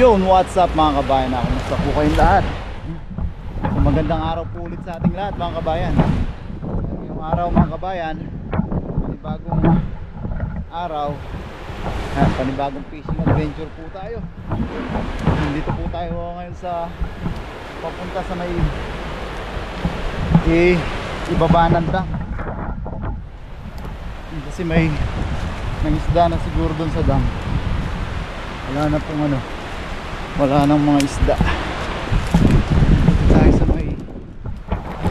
Yun, what's up mga kabayan? Kumusta po kayong lahat? Magandang araw po ulit sa ating lahat mga kabayan. Yung araw mga kabayan, panibagong araw, panibagong fishing adventure po tayo. Dito po tayo ngayon sa papunta sa may ibaba ng dam. Kasi may isda na siguro dun sa dam. Wala na pong wala nang mga isda. Dito tayo sa may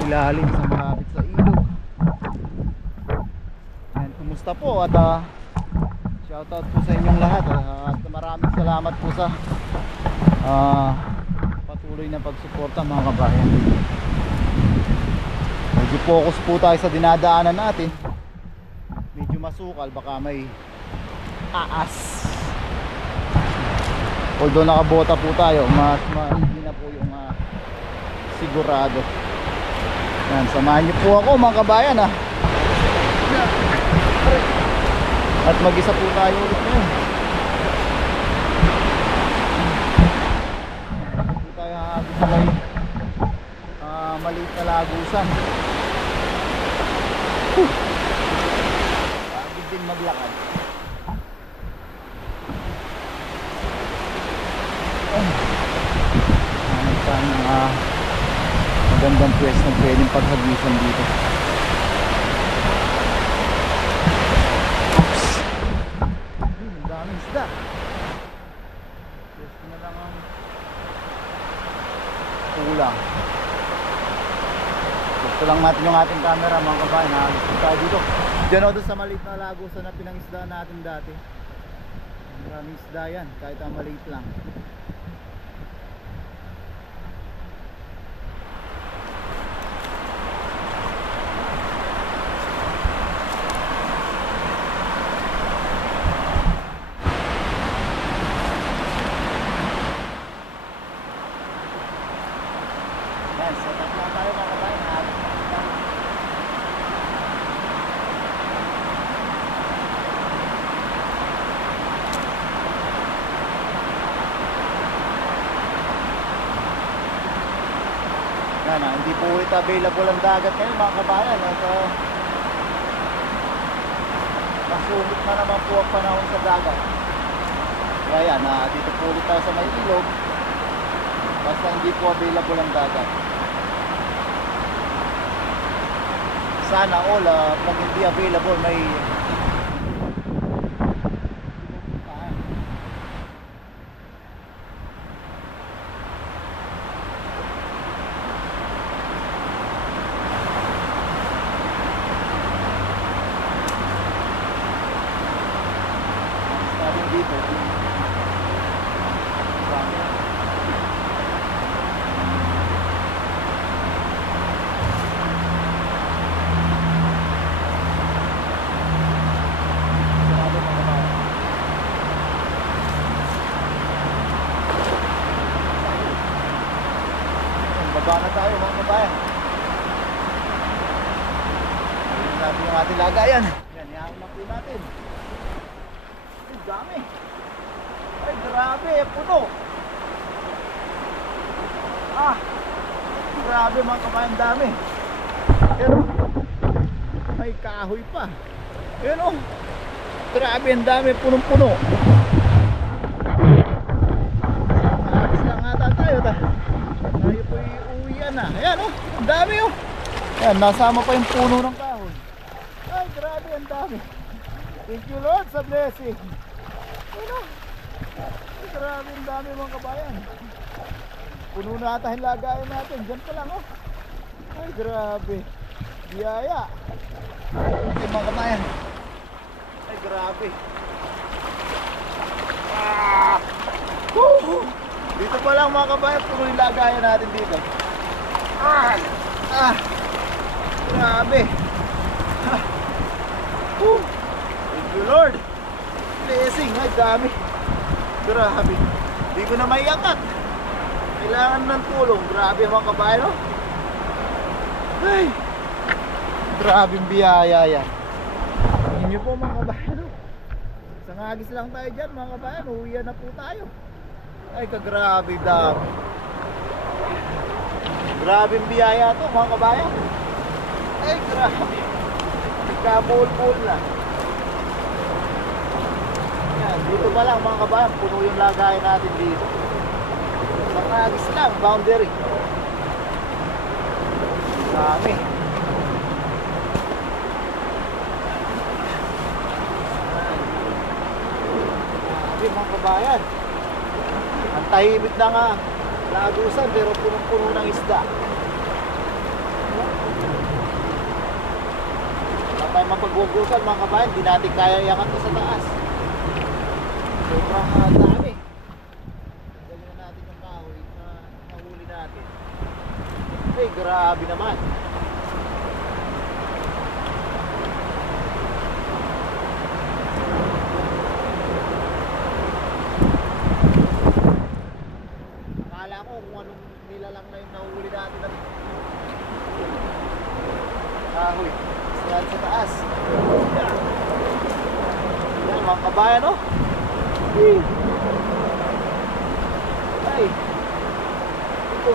ilalim, sa malapit sa ilog. And kumusta po at shoutout po sa inyong lahat at maraming salamat po sa patuloy na pagsuporta mga kabayan. Medyo focus po tayo sa dinadaanan natin. Medyo masukal, baka may aas. Although nakabota po tayo, mas hindi na po yung sigurado. Yan, samahan niyo po ako mga kabayan At mag-isa po tayo ulit ngayon. Dito tayo hahagis sa may maliit na lagusan. Hagis din maglakad. Hanap tayo ng magandang pwesto na pwedeng paghagisan dito. Oops! Ang daming isda. Pwesto na lang ang kulang. Gusto lang natin yung ating camera mga kabayan. Gusto tayo dito. Diyan o doon sa maliit na lagusan na pinangisda natin dati. Maraming isda yan kahit maliit lang. Setup lang tayo mga kabayan. Hindi po ito available ang dagat ngayon mga kabayan. Masumit na naman po ang panahon sa dagat. Kaya yan, dito po ulit tayo sa may ilog. Basta hindi po available ang dagat. Sana all, pag hindi available may dito. Baba na tayo mga kabayan. Ayun natin yung ating lagayan. Yan, ihaw na po natin. Ay, dami. Ay, grabe, puno. Grabe mga kabayan, dami. Pero may kahoy pa. Ayun oh. Grabe, ang dami, punong-puno. Alis lang ata tayo. Tayo po iuwian na. Ayan oh, ang dami oh. Ayan, nasama pa yung puno ng kahoy. Ay, grabe, ang dami. Thank you Lord sa blessing. Ano? Ay, grabe, ang dami mga kabayan. Puno na ata yung lagayan natin. Diyan pa lang oh. Ay, grabe. Biyaya. Ay, mga kabayan. Grabe. Woo! Dito pa lang mga kabayan, puro yung lagayan natin dito. Grabe. Thank you Lord. Blessing, ay dami. Grabe. Hindi ko na maiangat. Kailangan ng tulong. Grabe mga kabayan, no? Ay, grabing biyaya yan. Tingnan nyo po mga kabayan, no? Isang agis lang tayo dyan mga kabayan. Uwian na po tayo. Ay kagrabe dami. Grabing biyaya to mga kabayan. Ay grabe. Nagkamul-mul na. Yan, dito pa lang mga kabayan, puno yung lagayan natin dito. Isang agis lang, boundary. Dami. Grabe mga kabayan. Ang tahimik na nga lagusan pero punong-puno ng isda. Wala tayong mapagbubusan mga kabayan, di natin kaya iangat to sa taas. Sobrang dami. Ganyan na natin yung kahoy na nahuli natin. Ay grabe naman. Kahoy. Yan sa taas. Yan mga kabayan, no? Ay. Ito.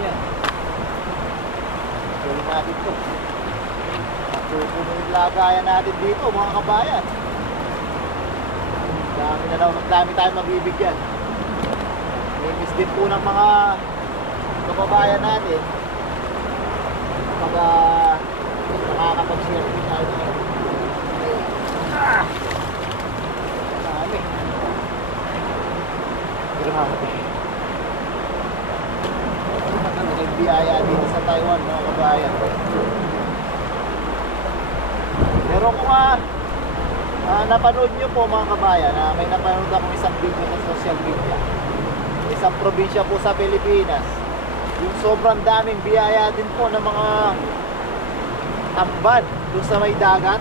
Yan. Gawin natin ito. Natutunan yung lagayan natin dito mga kabayan. Dami tayong mabibigyan. Miss din po ng mga kababayan natin pag nakakapag-share din tayo ng dami. Grabe. May biyaya dito sa Taiwan mga kabayan. Pero kung napanood nyo po mga kabayan, may napanood akong isang video sa social media, isang probinsya po sa Pilipinas, yung sobrang daming biyaya din po ng mga tambad doon sa may dagat.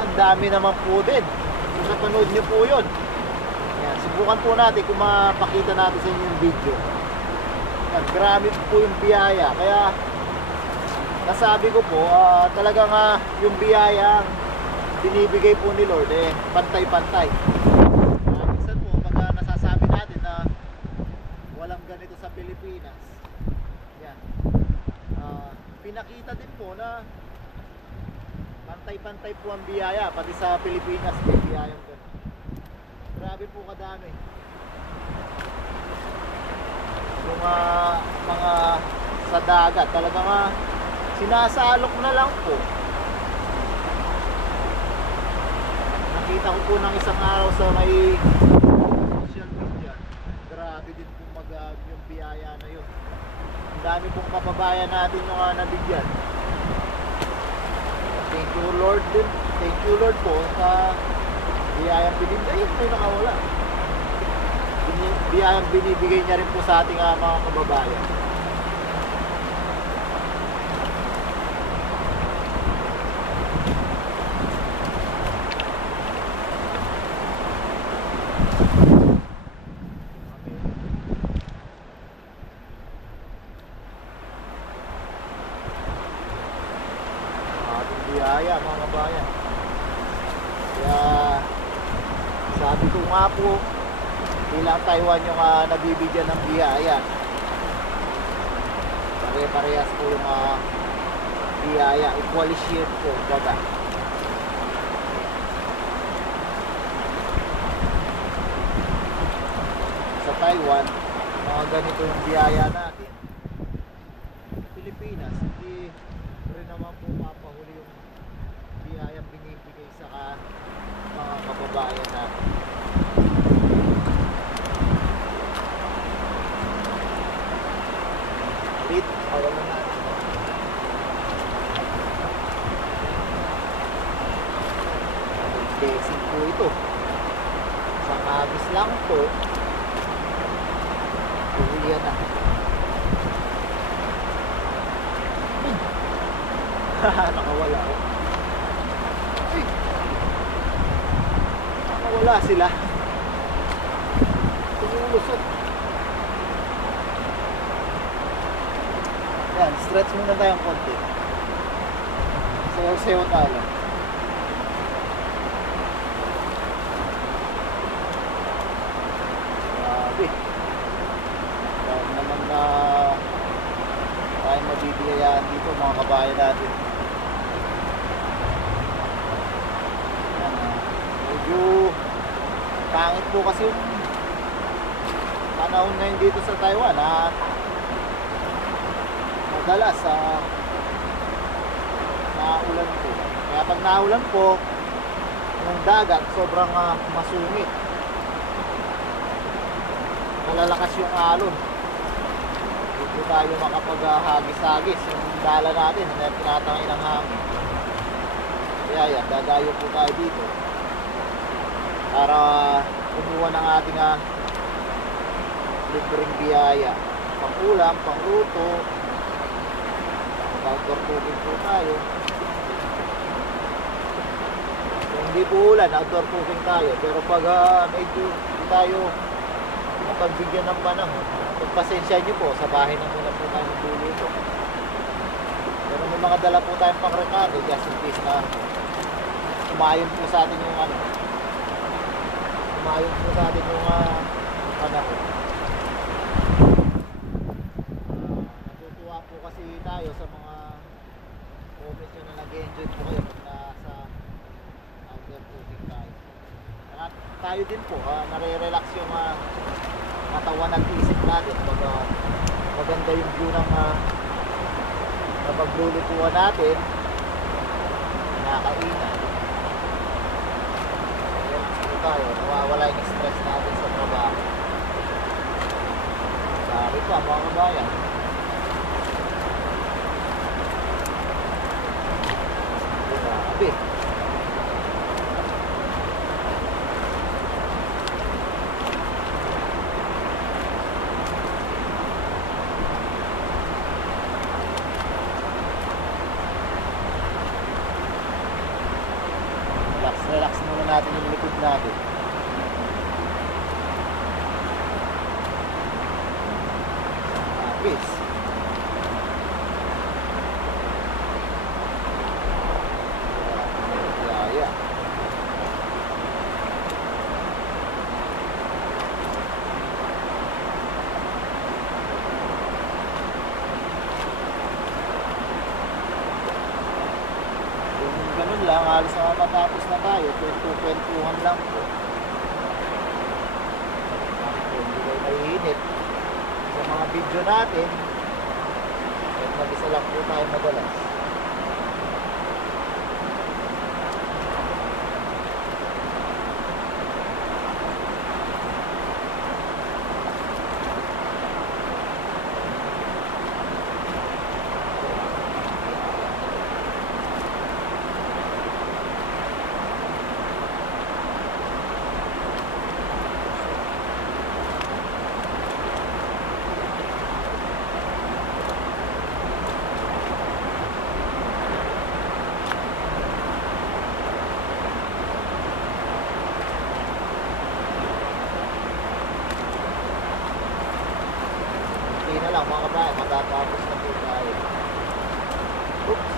Ang dami naman po din. Kung napanood nyo po yun, yan, subukan po natin kung mapakita natin sa inyo yung video. Yan, grabe po yung biyaya. Kaya nasabi ko po, talagang yung biyaya binibigay po ni Lord pantay-pantay. Minsan po pag nasasabi natin na walang ganito sa Pilipinas, yan, pinakita din po na pantay-pantay po ang biyaya. Pati sa Pilipinas may biyayang ganito. Grabe po kadami. Yung mga sa dagat talagang sinasalok na lang po. Nakita ko po ng isang araw sa may social media. Grabe din po yung biyaya na yun. Ang dami pong kababayan natin yung nabigyan. Thank you Lord din. Thank you Lord po sa biyayang binibigay. Ayun, may nakawala. Biyayang binibigay niya rin po sa ating mga kababayan. Biyaya mga kabayan. Kaya sabi ko nga po, ilang Taiwan yung nabibigyan ng biyaya. Pare-parehas po yung biyaya, equally shared po baga. Sa Taiwan, mga ganito yung biyaya natin. Pilipinas, hindi rin naman po mapahuli yung biyayang binibigay sa mga kababayan natin. Ulit, awalan natin. blessing po ito. Sa agis lang po, uwi na. Nakawala oh. Ay! Nakawala sila. Tumulusot. Yan, stretch muna tayong konti. Sayo-sayo tayo. Grabe. Dahil naman na tayo mabibiyayaan dito mga kabayan natin. Yan, medyo pangit po kasi yung panahon ngayon dito sa Taiwan at madalas naulan po. Kaya pag naulan po, yung dagat sobrang masungit. Malalakas yung alon. Hindi tayo makapaghagis-hagis yung dala natin na tinatangin ng hangin. Kaya yan, dadayo po tayo dito para kumuha ng ating libreng biyaya. Pang-ulam, pang-luto, outdoor cooking po tayo. Kung hindi po ulan, outdoor cooking tayo. Pero pag medyo hindi tayo mapagbigyan ng panahon, pagpasensya nyo po, sa bahay na muna po tayo magluluto. Pero may mga dala po tayong pang-rekado just in case na umayon po sa atin yung umayon po sa atin yung panahon. Natutuwa po kasi tayo sa mga comments nyo na nag-enjoy po kayo pag nasa outdoor cooking tayo. At tayo din po, nare-relax yung katawan at isip natin pag maganda yung view ng paglulutuan natin, nakakainan. Ayan po tayo, nawawala yung stress natin sa trabaho. Sabi pa mga kabayan, grabe. Relax muna natin yung likod natin. Peace. Yeah. Ganun lang, halos matapos na tayo, kwentuhan lang po. Hindi kayo naiinit sa mga video natin, at mag-isa lang po tayo madalas. Hindi na lang mga kabayan, matatapos na po tayo. Oops.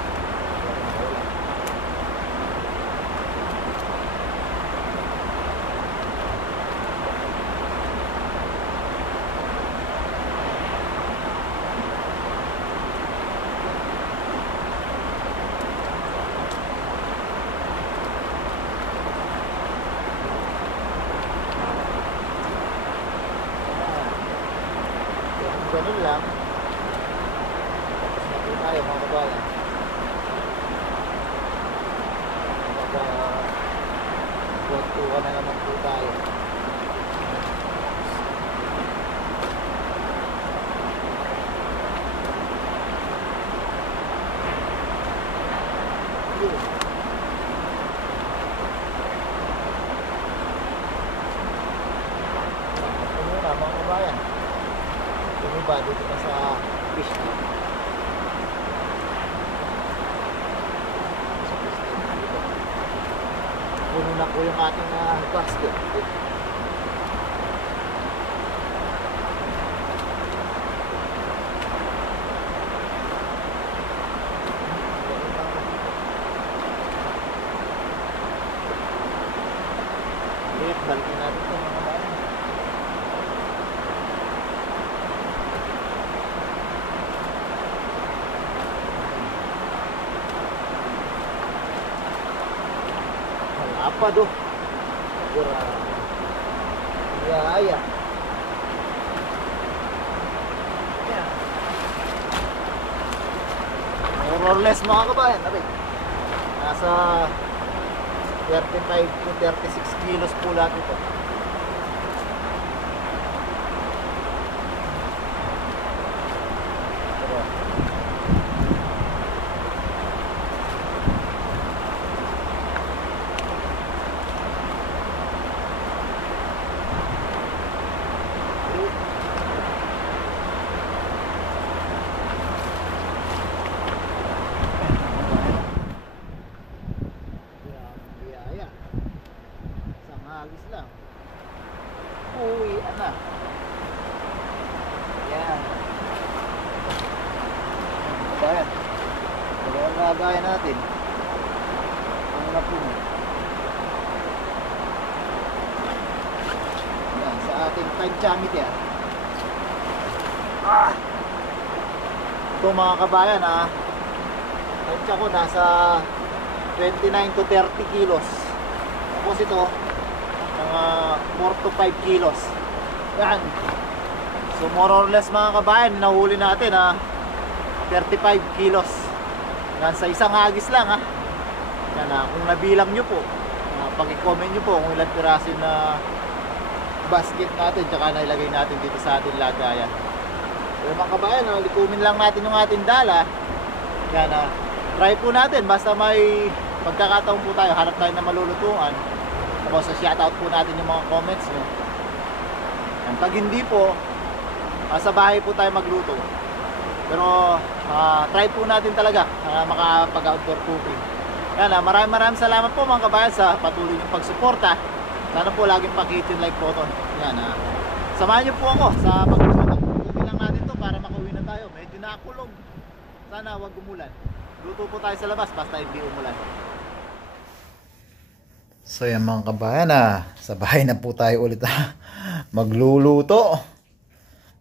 Ganun lang. Tapos na po tayo mga kabayan. Magkwentuhan na naman po tayo. iba dito na sa fish tank. Puno na po yung ating basket. Balikin natin ito mga bayan. Apa do? Pura ya. More or less mga kabayan, nasa 35 to 36 kilos po lahat ito. Agis lang. Uwian na. Yan. Ayan. Dalawang lagayan natin. Ano na po. Yan. Sa ating pagchamit yan. Ito mga kabayan tansya ko nasa 29 to 30 kilos. Tapos ito mga 4 to 5 kilos. Yan. So more or less mga kabayan, nahuli natin 35 kilos. Yan sa isang hagis lang Yan kung nabilang nyo po, pag-comment nyo po kung ilang piraso na basket natin tsaka nailagay natin dito sa ating lagayan. So mga kabayan, likumin lang natin yung ating dala. Yan try po natin basta may pagkakataon po tayo, hanap tayo na malulutuan. Tapos shoutout po natin yung mga comments nyo. And pag hindi po, sa bahay po tayo magluto. Pero try po natin talaga makapag-outdoor cooking. Yan maraming salamat po mga kabayan sa patuloy ng pagsuporta. Sana po laging pakihit yung like button. Yan samahan nyo po ako sa pagluto. Lutuin lang natin to para makauwi na tayo. Medyo nakakulog. Sana wag umulan. Luto po tayo sa labas basta hindi umulan. So yan mga kabayan sa bahay na po tayo ulit magluluto.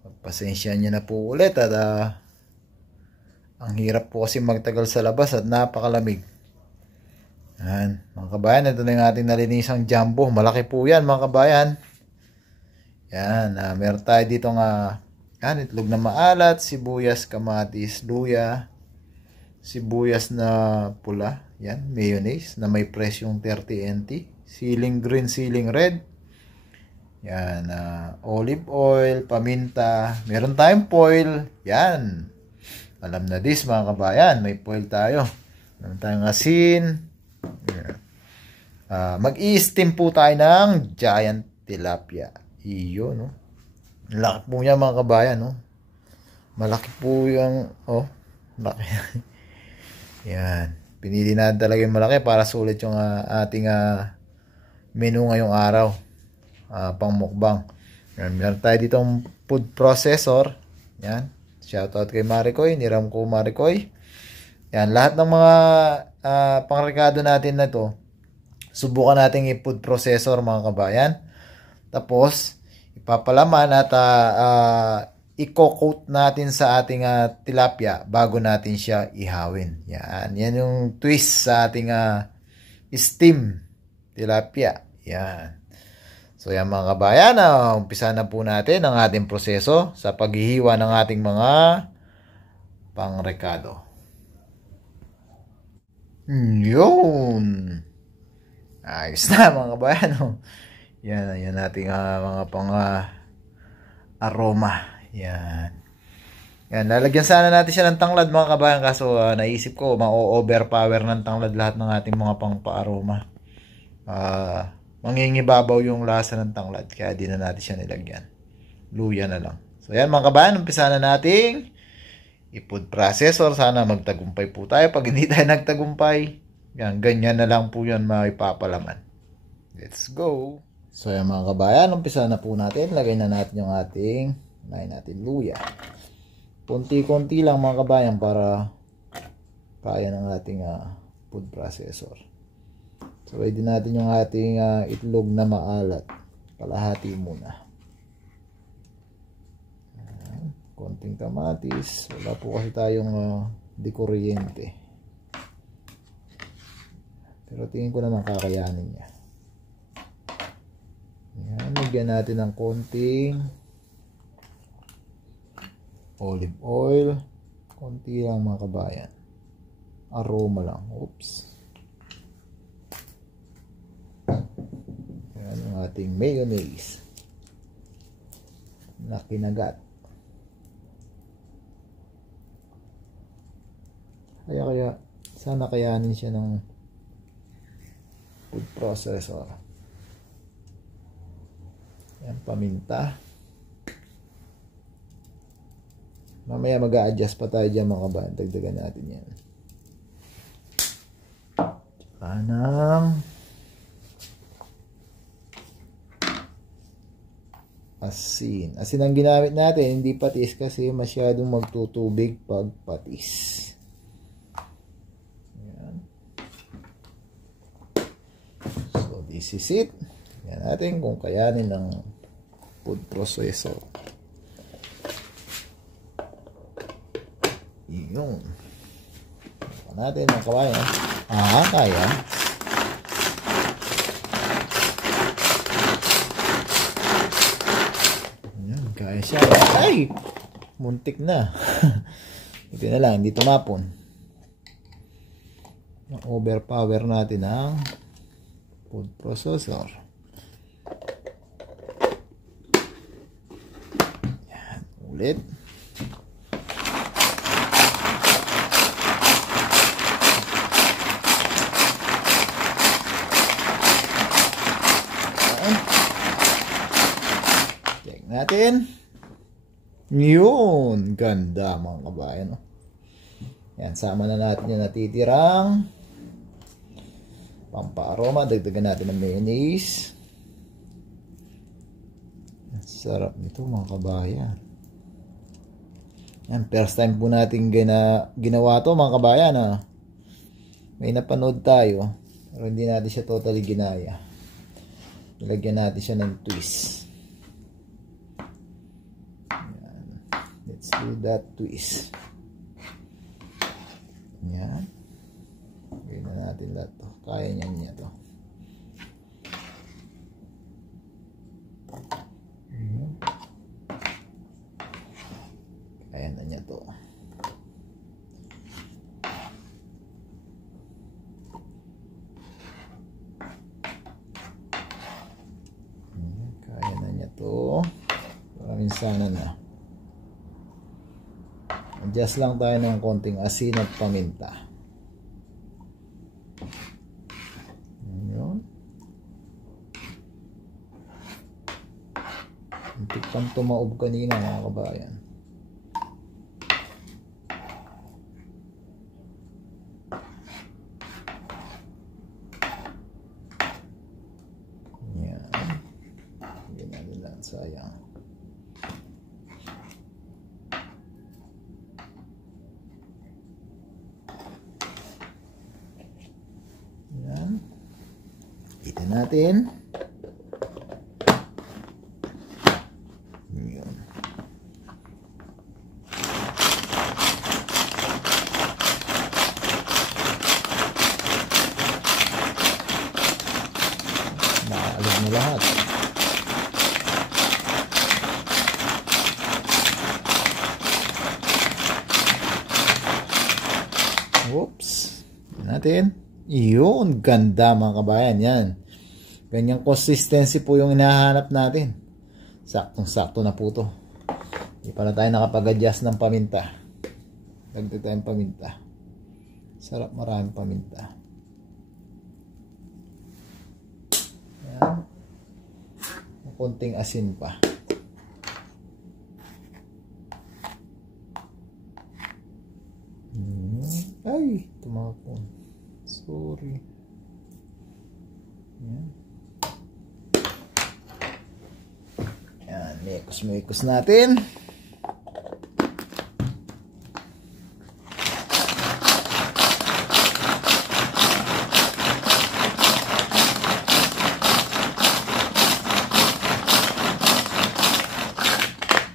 Pagpasensya nyo na po ulit at ang hirap po kasi magtagal sa labas at napakalamig. Yan mga kabayan, ito na yung ating nalinisang jumbo. Malaki po yan mga kabayan. Yan meron tayo dito itlog na maalat, sibuyas, kamatis, luya, sibuyas na pula. Yan, mayonnaise na may presyong 30 NT, siling green, siling red. Yan, olive oil, paminta. Meron tayong foil. Yan. Alam na this mga kabayan, may foil tayo. Meron tayong asin. Yan. Mag-i-steam po tayo ng giant tilapia. Iyo, no? Laki po niya mga kabayan, no? Malaki po yung, laki. Yan. Pinili natin talaga yung malaki para sulit yung ating menu ngayong araw. Pang mukbang. Yan. Meron tayo ditong food processor. Yan. Shoutout kay Maricoy. Niram ko Maricoy. Yan. Lahat ng mga pangrekado natin na to, subukan natin i-food processor mga kabayan. Tapos, ipapalaman at i-coat natin sa ating tilapia bago natin siya ihawin. Yan. Yan yung twist sa ating steam tilapia. Yan. So yan mga kabayan, umpisa na po natin ang ating proseso sa paghihiwa ng ating mga pangrekado. Yun. Ayos na mga kabayan. Yan ating mga pang aroma. Yan. Yan, lalagyan sana natin siya ng tanglad mga kabayan, kaso naisip ko ma-overpower ng tanglad lahat ng ating mga pang-paaroma. Mangingibabaw yung lasa ng tanglad, kaya di na natin siya nilagyan. Luya na lang. So yan mga kabayan, umpisa na nating i-food processor. Sana magtagumpay po tayo. Pag hindi tayo nagtagumpay, yan, ganyan na lang po yan maipapalaman. Let's go! So yan mga kabayan, umpisa na po natin. Lagay na natin yung ating luya. Konti-konti lang mga kabayan para kaya ng ating food processor. Sabay din natin yung ating itlog na maalat. Kalahati muna. Konting kamatis. Wala po kasi tayong di kuryente. Pero tingin ko naman kakayanin niya. Yan, lagyan natin ng konting olive oil. Konti lang mga kabayan. Aroma lang. Oops. Yan ang ating mayonnaise na kinagat. Kaya sana kayanin siya ng food processor. Yan, paminta. Mamaya mag-a-adjust pa tayo dyan mga kabayan. Dagdagan natin yan. Tsaka ng asin. Asin ang ginamit natin, hindi patis kasi masyadong magtutubig pag patis. Yan. So this is it. Yan natin kung kayanin ng food processor. Yun. Natin ang kawayan. Kaya. Yan, kaya siya. Ay! Muntik na. Ito na lang, hindi tumapon. Overpower natin ang food processor. Yan, ulit. Natin. Yun. Ganda mga kabayan. No? Yan. Sama na natin yung natitirang pampaaroma. Dagdagan natin ng mayonnaise. Sarap nito mga kabayan. Yan. First time po natin ginawa to mga kabayan. Ha? May napanood tayo. Pero hindi natin siya totally ginaya. Ilagyan natin siya ng twist. Let's do that twist. Yan. Gawin na natin lahat to. Kaya niya to. Kaya na niya to. Kaya na niya to. Maraming sana na. Adjust lang tayo ng konting asin at paminta. Yun. Muntik pang tumaob kanina mga kabayan. Yan. Ganyan lang, sayang. Kita natin. Yun. Naalog mo lahat. Oops. Kita natin. Yun, ganda mga kabayan. Yan. Ganyang consistency po yung hinahanap natin. Saktong-sakto na po to. Hindi pala tayo nakapag-adjust ng paminta. Dagdag tayong paminta. Sarap, maraming paminta. Yan. Konting asin pa. kahapon. Sorry. Yan. Yan, mekos natin.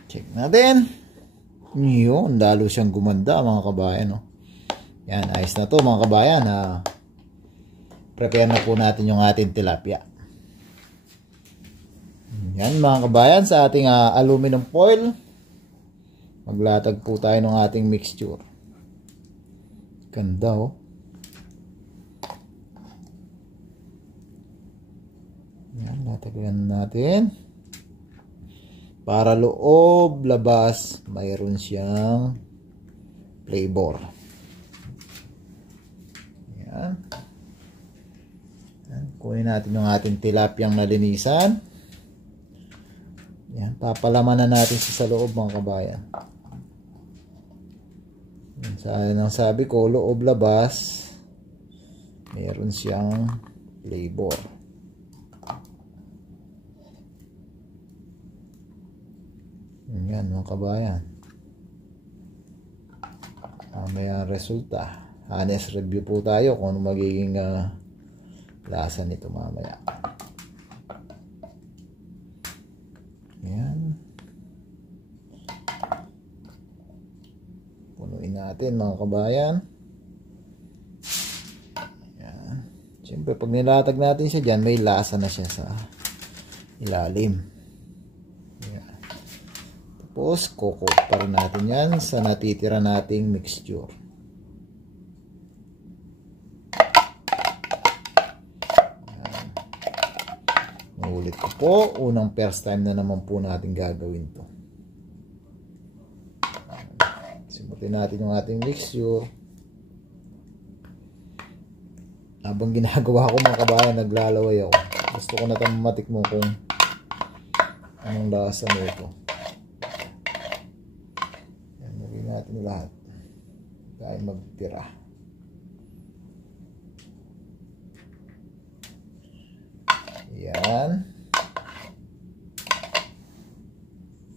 Check natin. Yun, lalo siyang gumanda mga kabayan, no? Yan, ayos na to mga kabayan. Prepare na po natin yung ating tilapia. Yan mga kabayan, sa ating aluminum foil, maglatag po tayo ng ating mixture. Ganda, oh. Yan, latagan natin. Para loob, labas, mayroon siyang flavor. Yan. Yan. Kunin natin yung ating tilapiyang nalinisan. Yan. Papalaman na natin sa loob mga kabayan. Yan. Ang sabi ko, loob, labas, mayroon siyang flavor. Yan mga kabayan. Mamaya resulta. Honest review po tayo kung ano magiging lasa nito mamaya. Yan. Punuin natin mga kabayan. Yan. Siyempre pag nilatag natin siya dyan, may lasa na siya sa ilalim. Tapos, cocoat pa rin natin yan sa natitira nating mixture. Ulit ko po, unang first time na naman po natin gagawin to. Simutin natin yung ating mixture. Habang ginagawa ko mga kabayan, naglalaway ako. Gusto ko na tamatik mo kung anong lasa nito. Natin lahat dahil magtira. Yan.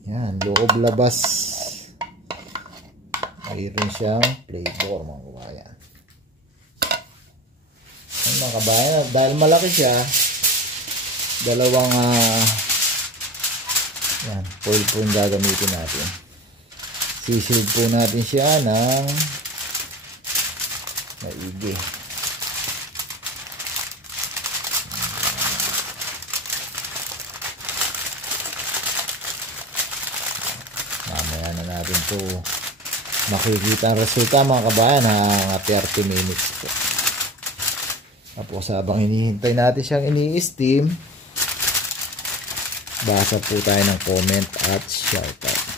Yan, loob labas. Mayroon siyang flavor mga kabayan. Yan mga kabayan, dahil malaki siya, dalawang yan, foil po yung gagamitin natin. Sisilid po natin siya ng maigi. Mamaya na natin to makikita ang resulta mga kabayan, hanggang 30 minutes po. Tapos habang hinihintay natin siyang ini-steam, basa po tayo ng comment at shoutout.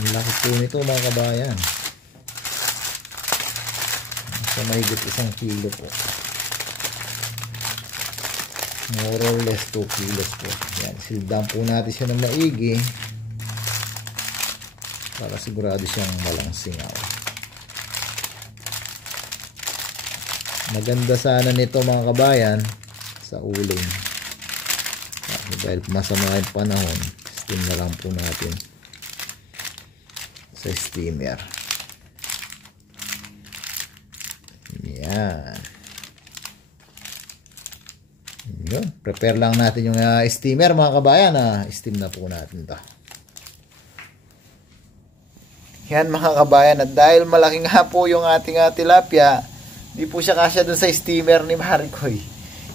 Ang laki po nito mga kabayan. Sa mahigit 1 kilo po. More or less 2 kilos po. Yan, sildan po natin siya ng maigi para sigurado siyang walang singaw. Maganda sana nito mga kabayan sa uling. Dahil masama yung panahon, steam na lang po natin sa steamer. Yan. Yun. Prepare lang natin yung steamer mga kabayan. Steam na po natin ito. Yan mga kabayan. At dahil malaki nga po yung ating tilapia, di po siya kasya dun sa steamer ni Maricoy.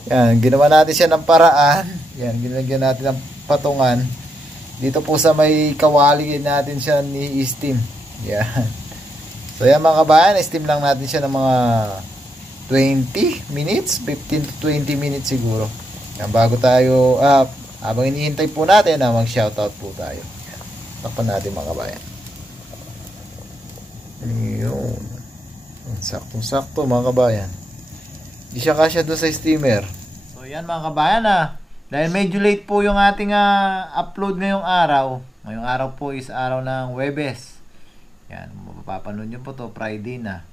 Yan. Ginawa natin siya ng paraan. Yan. Ginagyan natin ng patungan. Dito po sa may kawali natin siya ni-steam. Yan. So yan mga kabayan, steam lang natin siya ng mga 20 minutes, 15 to 20 minutes siguro. Yan, bago tayo, habang inihintay po natin, mag-shoutout po tayo. Yan. Takpan natin mga kabayan. Yun. Saktong-sakto mga kabayan. Hindi siya kasya doon sa steamer. So yan mga kabayan, Dahil medyo late po yung ating upload ngayong araw. Ngayong araw po is araw ng Huwebes. Yan, mapapanood nyo po to Friday na.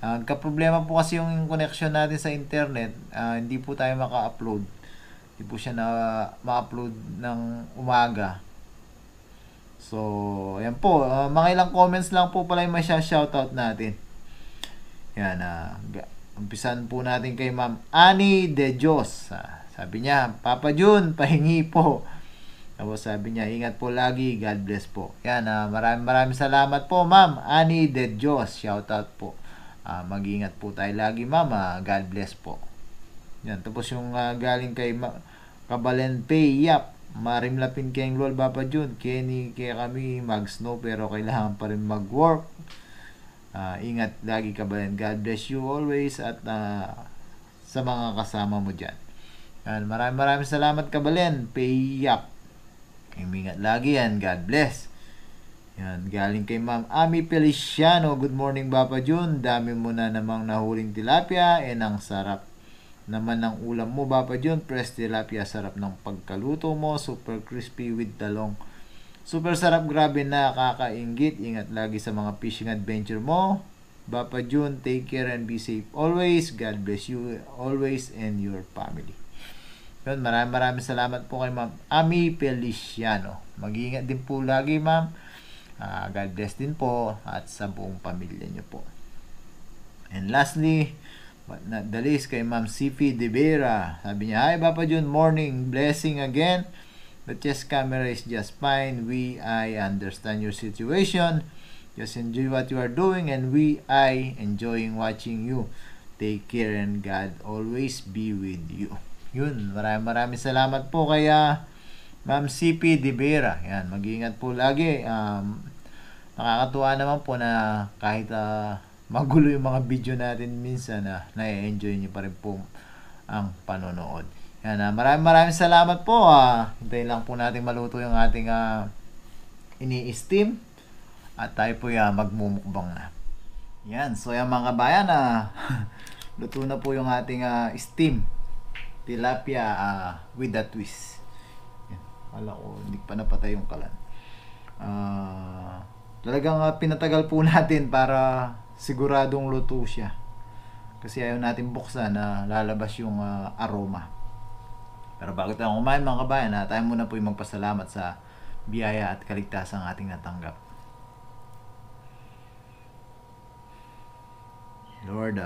Kaproblema po kasi yung connection natin sa internet, hindi po tayo maka-upload. Hindi po siya na ma-upload ng umaga. So, ayan po. Mga ilang comments lang po pala yung may shoutout natin. Yan, umpisan po natin kay Ma'am Annie De Dios. Sabi niya, Papa Jun, pahingi po. Tapos sabi niya, ingat po lagi, God bless po. Yan, maraming salamat po, Ma'am Annie De Dios. Shoutout po. Mag-ingat po tayo lagi, Ma'am. God bless po. Yan, tapos yung galing kay Kabalen Pay, yap. Marimlapin kayong lol, Papa Jun. Kenny, kaya kami mag-snow pero kailangan pa rin mag-work. Ingat lagi, Kabalen. God bless you always at sa mga kasama mo dyan. Yan, maraming salamat, Kabalen. Pay up. Ingat lagi yan. God bless. Yan, galing kay Ma'am Ami Feliciano. Good morning, Papa Jun. Dami mo na namang nahuling tilapia. Ang sarap naman ng ulam mo, Papa Jun. Fresh tilapia. Sarap ng pagkaluto mo. Super crispy with talong. Super sarap. Grabe, nakakainggit. Ingat lagi sa mga fishing adventure mo, Papa Jun. Take care and be safe always. God bless you always and your family. Yun, maraming salamat po kay Ma'am Ami Feliciano. Mag-iingat din po lagi, Ma'am. God bless din po at sa buong pamilya nyo po. And lastly, but not the least, kay Ma'am Sifi De Vera. Sabi niya, hi Papa Jun, morning, blessing again. The chest camera is just fine. I understand your situation. Just enjoy what you are doing and I enjoying watching you. Take care and God always be with you. Yun, maraming salamat po kay Ma'am CP De Vera. Yan, mag-iingat po lagi. Nakakatuwa naman po na kahit magulo yung mga video natin minsan, na-enjoy niyo pa rin po ang panonood. Yan, maraming salamat po. Hintayin lang po natin maluto yung ating ini-steam at tayo po magmumukbang na. Yan, so yung mga kabayan, luto na po yung ating steam tilapia with a twist. Yan. Wala ko, hindi pa napatay yung kalan. Talagang pinatagal po natin para siguradong luto siya. Kasi ayaw natin buksan na lalabas yung aroma. Pero bago tayo kumain, mga kabayan, tayo muna po yung magpasalamat sa biyaya at kaligtasang ating natanggap. Lord,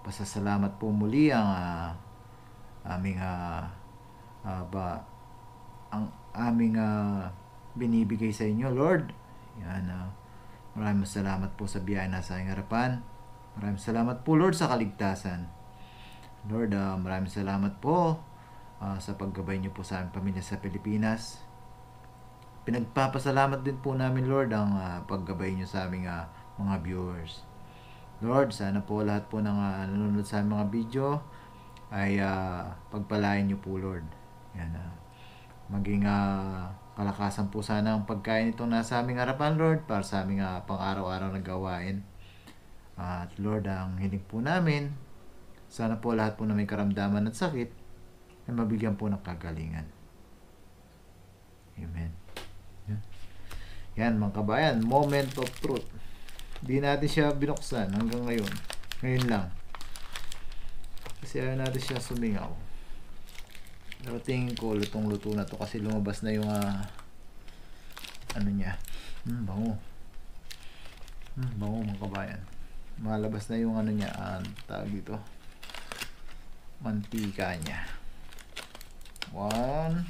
pasasalamat po muli ang aming binibigay sa inyo, Lord. Yan, maraming salamat po sa biyaya na sa aming harapan. Maraming salamat po, Lord, sa kaligtasan. Lord, maraming salamat po sa paggabay niyo po sa aming pamilya sa Pilipinas. Pinagpapasalamat din po namin, Lord, ang paggabay niyo sa aming mga viewers. Lord, sana po lahat po ng nanonood sa aming mga video ay pagpalain niyo po, Lord. Yan, maging kalakasan po sana ang pagkain itong nasa aming harapan, Lord, para sa aming pang-araw-araw na gawain. At Lord, ang hiling po namin, sana po lahat po na may karamdaman at sakit ay mabigyan po ng kagalingan. Amen. Yan, mga kabayan, moment of truth. Hindi natin siya binuksan hanggang ngayon. Ngayon lang. Kasi ayaw natin siya sumingaw. Pero tingin ko, lutong-luto na to kasi lumabas na yung ano niya. Bango. Bango, mga kabayan. Malabas na yung ano niya, tawag dito, mantika niya. 1.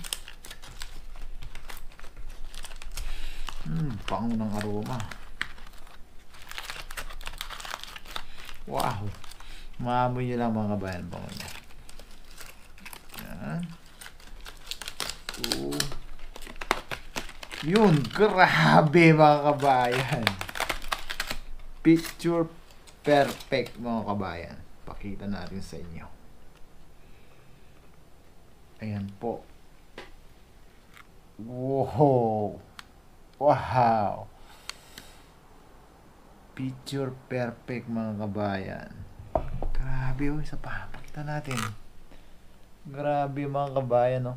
Bango ng aroma. Wow. Maamoy nyo lang, mga kabayan, bango niya. Yan. 2. Yun, grabe, mga kabayan. Picture perfect, mga kabayan. Pakita natin sa inyo. Ayan po. Wow. Wow. Picture perfect, mga kabayan. Grabe, isa pa. Pakita natin. Grabe mga kabayan, no?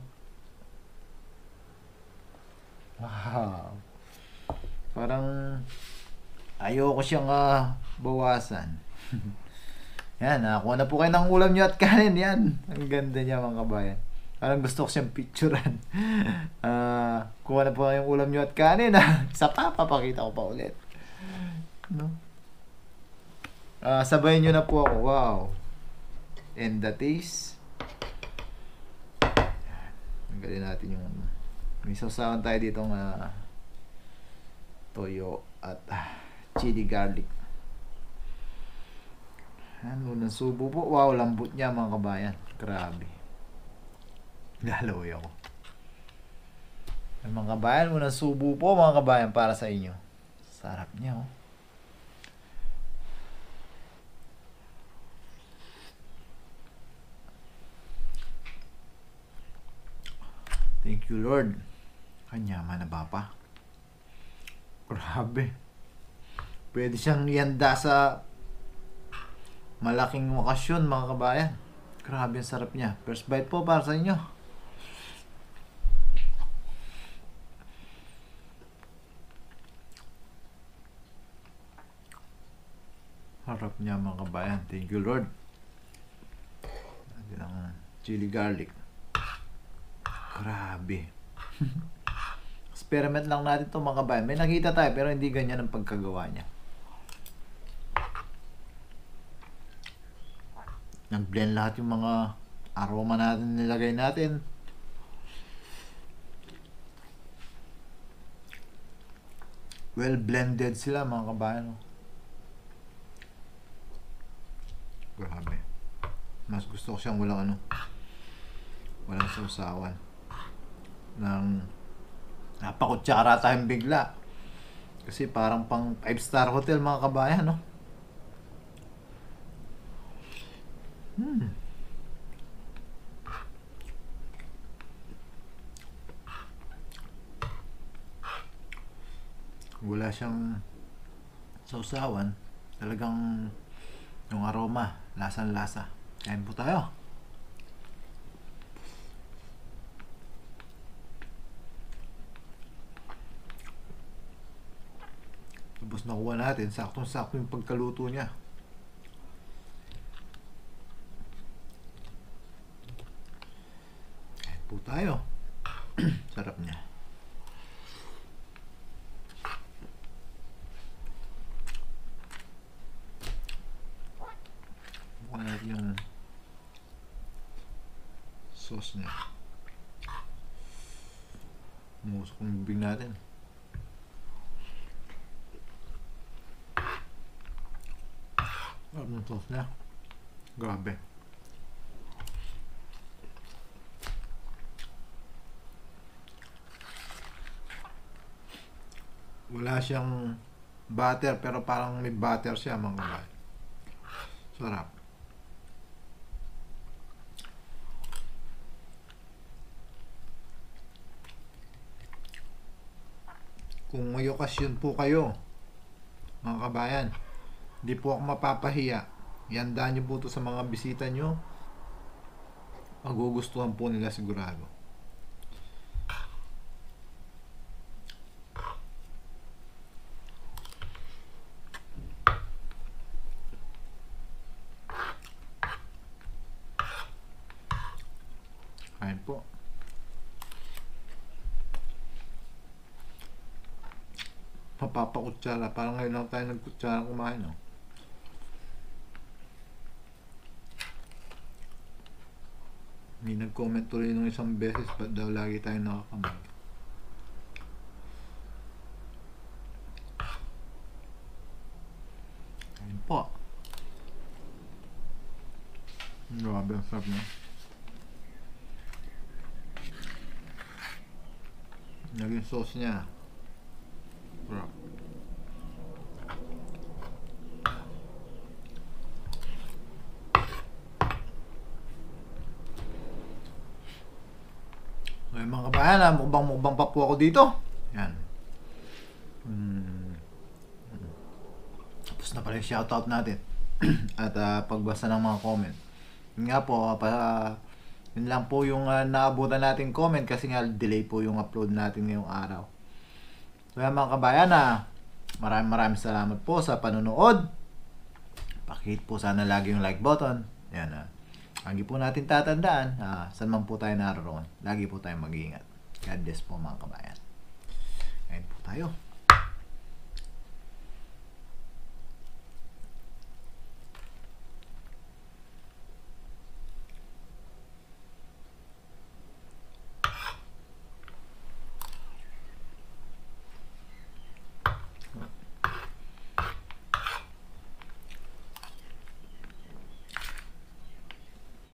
Wow. Parang ayoko siyang bawasan. Yan, nakakuha na po kayo ng ulam nyo at kanin. Yan, ang ganda niya mga kabayan. Parang gusto ko siyang picturean. Kuha na po kayo ng ulam nyo at kanin. Isa pa, papakita ko pa ulit. No? Sabayin nyo na po ako. Wow. And the taste. Tanggalin natin yung may sausawan tayo dito ng toyo at chili garlic. Ano, unang subo po. Wow, lambot niya mga kabayan. Grabe. Lalaway ako. Mga kabayan, unang subo po mga kabayan para sa inyo. Sarap niya, oh. Thank you, Lord. Kanyaman na ba pa? Grabe. Pwede siyang ihanda sa malaking okasyon mga kabayan. Grabe ang sarap niya. First bite po para sa inyo. Harap niya mga kabayan. Thank you, Lord. Natin ang chili garlic. Grabe. Experiment lang natin ito mga kabayan. May nakita tayo pero hindi ganyan ang pagkagawa niya. Nag-blend lahat yung mga aroma natin nilagay natin. Well blended sila mga kabayan. Grabe. Mas gusto ko siyang walang sausawan. Napakutsara tayong bigla. Kasi parang pang 5-star hotel mga kabayan, no? Wala siyang sausawan. Talagang yung aroma, lasang-lasa. Kain po tayo. Tapos nakuha natin, saktong-sakto yung pagkaluto niya. Kain po tayo. Sarap niya. Mukha natin yung sauce niya. Musok yung bibig natin. Ang sauce niya. Grabe. Wala siyang butter pero parang may butter siya mga kabayan. Sarap. Kung may okasyon po kayo mga kabayan, hindi po ako mapapahiya. Ihanda niyo po ito sa mga bisita niyo. Magugustuhan po nila sigurado. Kain po. Mapapakutsara. Parang ngayon lang tayo nagkutsara kumain, no? May nag-comment tuloy nung isang beses ba't daw lagi tayo nakakamay. Ayun po. Grabe ang sarap niya. Naging sauce niya. Sarap. So yung mga kabayan, mukbang pa po ako dito. Yan. Tapos na pala yung shoutout natin. At pagbasa ng mga comment. Yun nga po, Yun lang po yung naabutan natin comment kasi nga delay po yung upload natin ngayong araw. So yan mga kabayan, maraming salamat po sa panonood. Pakihit po sana lagi yung like button. Yan, lagi po natin tatandaan, saan man po tayo naroon, lagi po tayo mag-iingat. God bless po mga kabayan. Ngayon po tayo.